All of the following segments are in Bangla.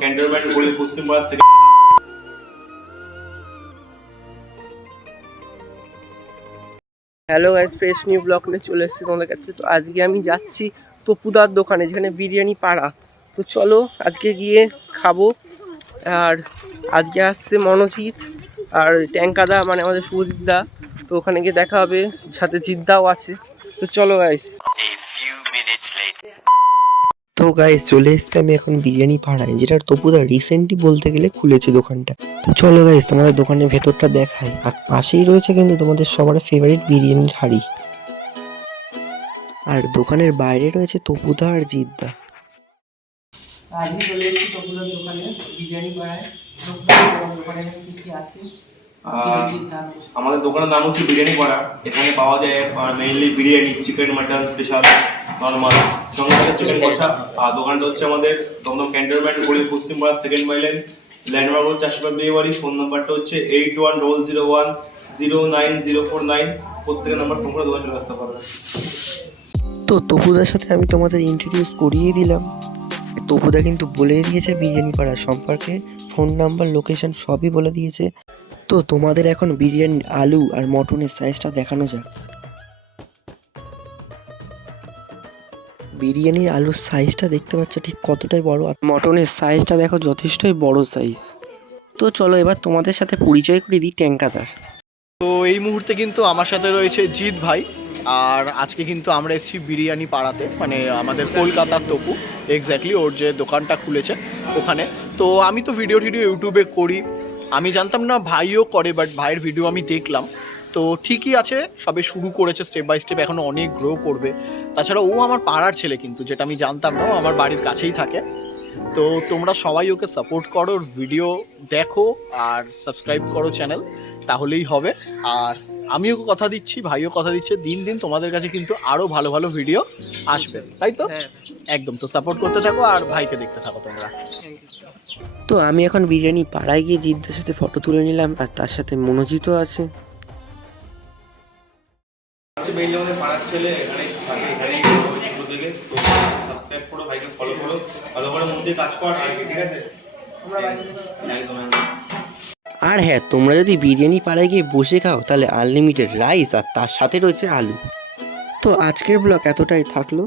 Cantonment hello guys fresh new blog নিয়ে চলে এসেছি তোমাদের কাছে। তো আজকে আমি যাচ্ছি তপুদার দোকানে, যেখানে বিরিয়ানি পাড়া। তো চলো আজকে গিয়ে খাব। আর আজকে আসছে মনোজিৎ আর ট্যাঙ্কাদা মানে আমাদের শুভজিৎদা তো ওখানে গিয়ে দেখা হবে, সাথে জিদ্দাও আছে। তো চলো গাইস তো গাইস চলে এসছি আমি এখন বিরিয়ানি পাড়ায়, যেটা তপুদা রিসেন্টলি বলতে গেলে খুলেছে দোকানটা। তো চলো গাইস তোমাদের দোকানের ভেতরটা দেখাই। আর পাশেই রয়েছে কিন্তু তোমাদের সবার ফেভারিট বিরিয়ানির হাড়ি। আর দোকানের বাইরে রয়েছে তপুদা আর জিদ্দা। আজকে চলে এসেছি তপুদার দোকানে, বিরিয়ানি পাড়ায়। দোকানে কি কি আছে? আমাদের দোকানের নাম হচ্ছে বিরিয়ানি পাড়া। এখানে পাওয়া যায় mainly biryani chicken mutton special normal সঙ্গে চিকেন কষা। আর দোকানটা হচ্ছে আমাদের দমদম ক্যান্টনমেন্ট বলে পশ্চিমপাড়া সেকেন্ড মাইলেন ল্যান্ডমার্ক হচ্ছে চাষিবাদ বিয়ে বাড়ি ফোন নাম্বারটা হচ্ছে eight one double zero one zero nine zero four nine প্রত্যেকের নাম্বার ফোন করে দোকান চলে আসতে পারবে তো তপুদার সাথে আমি তোমাদের ইন্ট্রোডিউস করিয়ে দিলাম। তপুদা কিন্তু বলে দিয়েছে বিরিয়ানি পাড়া সম্পর্কে। ফোন নাম্বার লোকেশন সবই বলে দিয়েছে। তো তোমাদের এখন বিরিয়ানি, আলু আর মটনের সাইজটা দেখানো যাক। বিরিয়ানির আলুর সাইজটা দেখতে পাচ্ছ ঠিক কতটাই বড় আর মটনের সাইজটা দেখো যথেষ্টই বড় সাইজ তো চলো এবার তোমাদের সাথে পরিচয় করে দিই ট্যাঙ্কাদার। তো এই মুহূর্তে কিন্তু আমার সাথে রয়েছে জিৎ ভাই, আর আজকে কিন্তু আমরা এসেছি বিরিয়ানি পাড়াতে মানে আমাদের কলকাতার তপু। এক্স্যাক্টলি ওর যে দোকানটা খুলেছে ওখানে। তো আমি তো ভিডিও টিডিও ইউটিউবে করি আমি জানতাম না ভাইও করে বাট ভাইয়ের ভিডিও আমি দেখলাম। তো ঠিকই আছে, সবে শুরু করেছে স্টেপ বাই স্টেপ এখনও অনেক গ্রো করবে। তাছাড়া ও আমার পাড়ার ছেলে কিন্তু, যেটা আমি জানতাম না, ও আমার বাড়ির কাছেই থাকে। তো তোমরা সবাই ওকে সাপোর্ট করো ভিডিও দেখো, আর সাবস্ক্রাইব করো চ্যানেল তাহলেই হবে। আর আমিও কথা দিচ্ছি ভাইও কথা দিচ্ছে দিন দিন তোমাদের কাছে কিন্তু আরও ভালো ভালো ভিডিও আসবে তাই তো? একদম তো সাপোর্ট করতে থাকো আর ভাইকে দেখতে থাকো তোমরা। তো আমি এখন বিরিয়ানি পাড়ায় গিয়ে জিদ্দার সাথে ফটো তুলে নিলাম আর তার সাথে মনোজিতও আছে। মেইনলি আমাদের পাড়ার ছেলে এখানে থাকে এখানেই শুরু থেকে তো সাবস্ক্রাইব করো ভাইকে ফলো করো ভালো করে মন দিয়ে কাজ কর আর কি ঠিক আছে? একদম একদম। আর হ্যাঁ তোমরা যদি বিরিয়ানি পাড়ায় গিয়ে বসে খাও, তাহলে আনলিমিটেড রাইস আর তার সাথে রয়েছে আলু। তো আজকের ব্লগ এতটাই থাকল।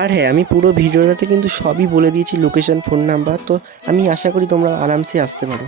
আর হ্যাঁ আমি পুরো ভিডিওটাতে কিন্তু সবই বলে দিয়েছি লোকেশন ফোন নাম্বার তো আমি আশা করি তোমরা আরামসে আসতে পারো।